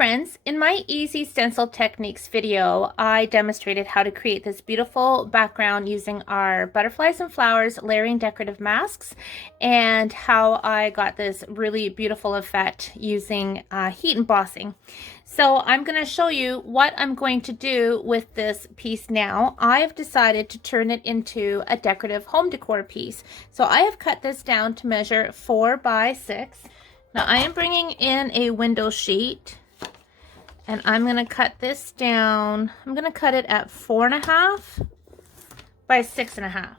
friends, in my easy stencil techniques video, I demonstrated how to create this beautiful background using our butterflies and flowers layering decorative masks, and how I got this really beautiful effect using heat embossing. So I'm going to show you what I'm going to do with this piece now. I've decided to turn it into a decorative home decor piece. So I have cut this down to measure 4 by 6. Now I am bringing in a window sheet, and I'm going to cut this down. I'm going to cut it at 4.5 by 6.5.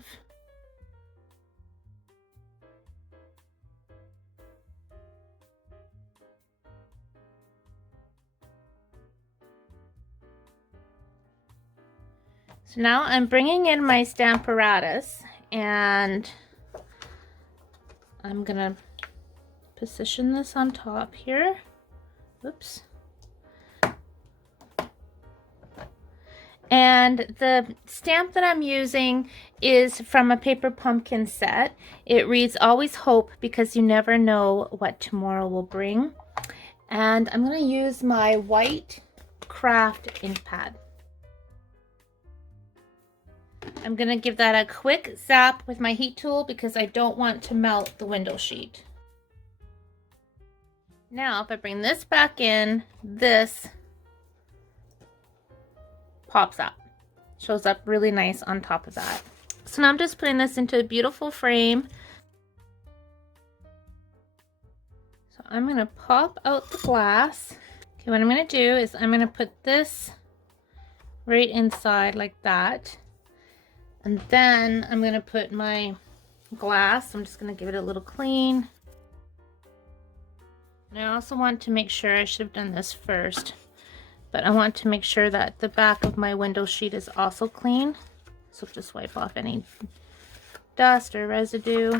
So now I'm bringing in my Stamparatus, and I'm going to position this on top here. Oops. And the stamp that I'm using is from a paper pumpkin set. It reads, "Always hope, because you never know what tomorrow will bring." And I'm going to use my white craft ink pad. I'm going to give that a quick zap with my heat tool because I don't want to melt the window sheet. Now, if I bring this back in, this pops up. Shows up really nice on top of that. So now I'm just putting this into a beautiful frame. So I'm going to pop out the glass. Okay, what I'm going to do is I'm going to put this right inside like that. And then I'm going to put my glass. I'm just going to give it a little clean. And I also want to make sure, I should have done this first, but I want to make sure that the back of my window sheet is also clean. So just wipe off any dust or residue.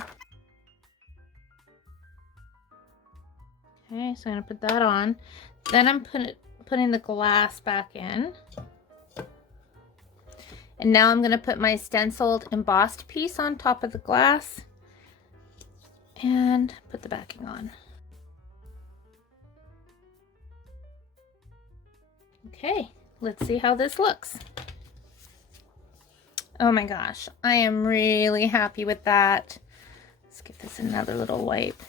Okay, so I'm going to put that on. Then I'm putting the glass back in. And now I'm going to put my stenciled embossed piece on top of the glass and put the backing on. Okay, let's see how this looks. Oh my gosh, I am really happy with that. Let's give this another little wipe.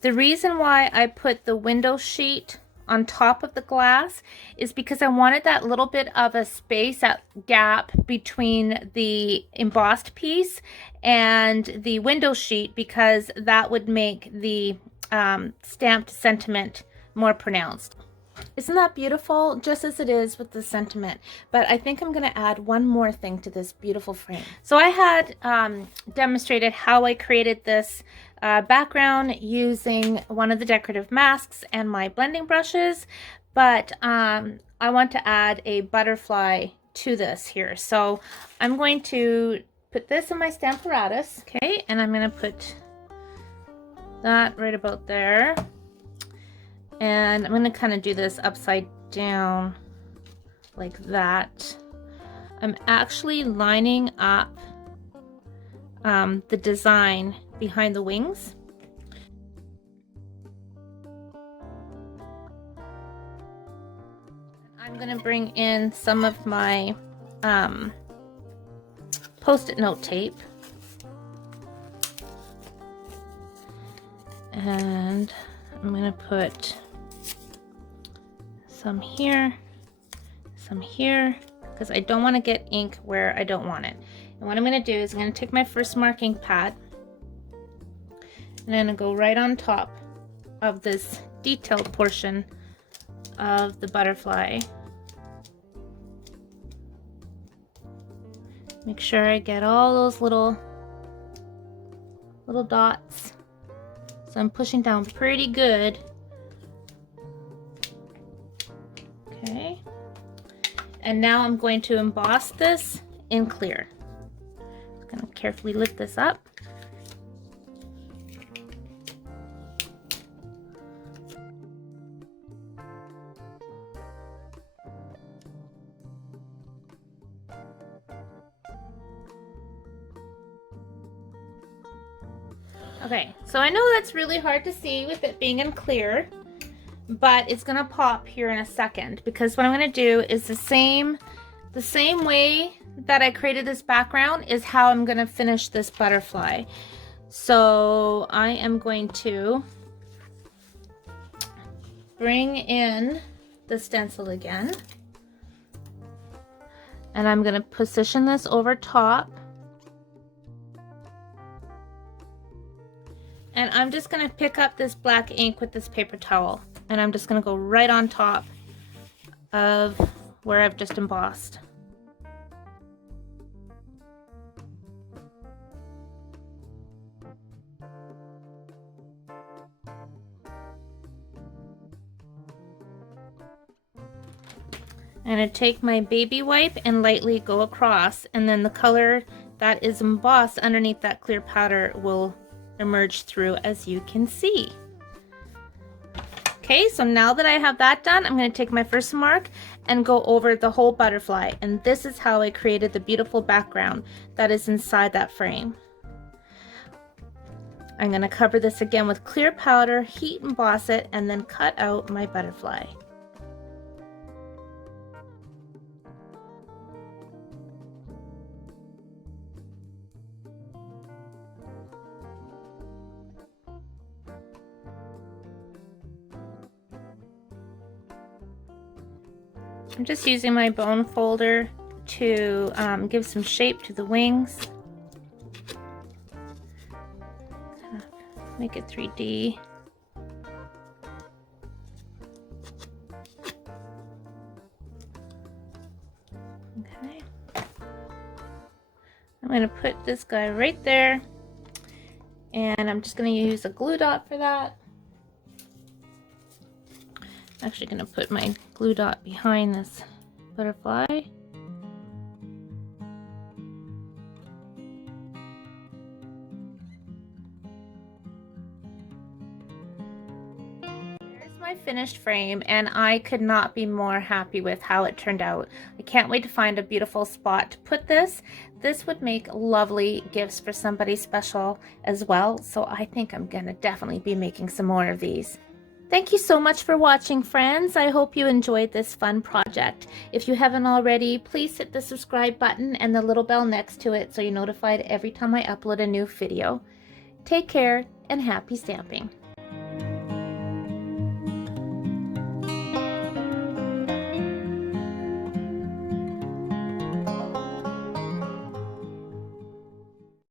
The reason why I put the window sheet on top of the glass is because I wanted that little bit of a space, that gap between the embossed piece and the window sheet, because that would make the stamped sentiment more pronounced. Isn't that beautiful? Just as it is with the sentiment. But I think I'm going to add one more thing to this beautiful frame. So I had demonstrated how I created this background using one of the decorative masks and my blending brushes, but I want to add a butterfly to this here. So I'm going to put this in my Stamparatus, okay, and I'm going to put that right about there. And I'm going to kind of do this upside down like that. I'm actually lining up the design behind the wings. I'm going to bring in some of my Post-it note tape. And I'm going to put some here, because I don't want to get ink where I don't want it. And what I'm going to do is I'm going to take my first marking pad, and I'm going to go right on top of this detailed portion of the butterfly. Make sure I get all those little dots. So I'm pushing down pretty good. Okay. And now I'm going to emboss this in clear. I'm going to carefully lift this up. Okay, so I know that's really hard to see with it being in clear, but it's gonna pop here in a second, because what I'm gonna do is the same way that I created this background is how I'm gonna finish this butterfly. So I am going to bring in the stencil again, and I'm gonna position this over top, and I'm just gonna pick up this black ink with this paper towel, and I'm just gonna go right on top of where I've just embossed. I'm going to take my baby wipe and lightly go across, and then the color that is embossed underneath that clear powder will emerge through, as you can see. Okay, so now that I have that done, I'm going to take my first mark and go over the whole butterfly, and this is how I created the beautiful background that is inside that frame. I'm going to cover this again with clear powder, heat emboss it, and then cut out my butterfly. I'm just using my bone folder to give some shape to the wings. Make it 3D. Okay. I'm going to put this guy right there, and I'm just going to use a glue dot for that. I'm actually going to put my glue dot behind this butterfly. Here's my finished frame, and I could not be more happy with how it turned out. I can't wait to find a beautiful spot to put this. This would make lovely gifts for somebody special as well, so I think I'm going to definitely be making some more of these. Thank you so much for watching, friends. I hope you enjoyed this fun project. If you haven't already, please hit the subscribe button and the little bell next to it so you're notified every time I upload a new video. Take care and happy stamping.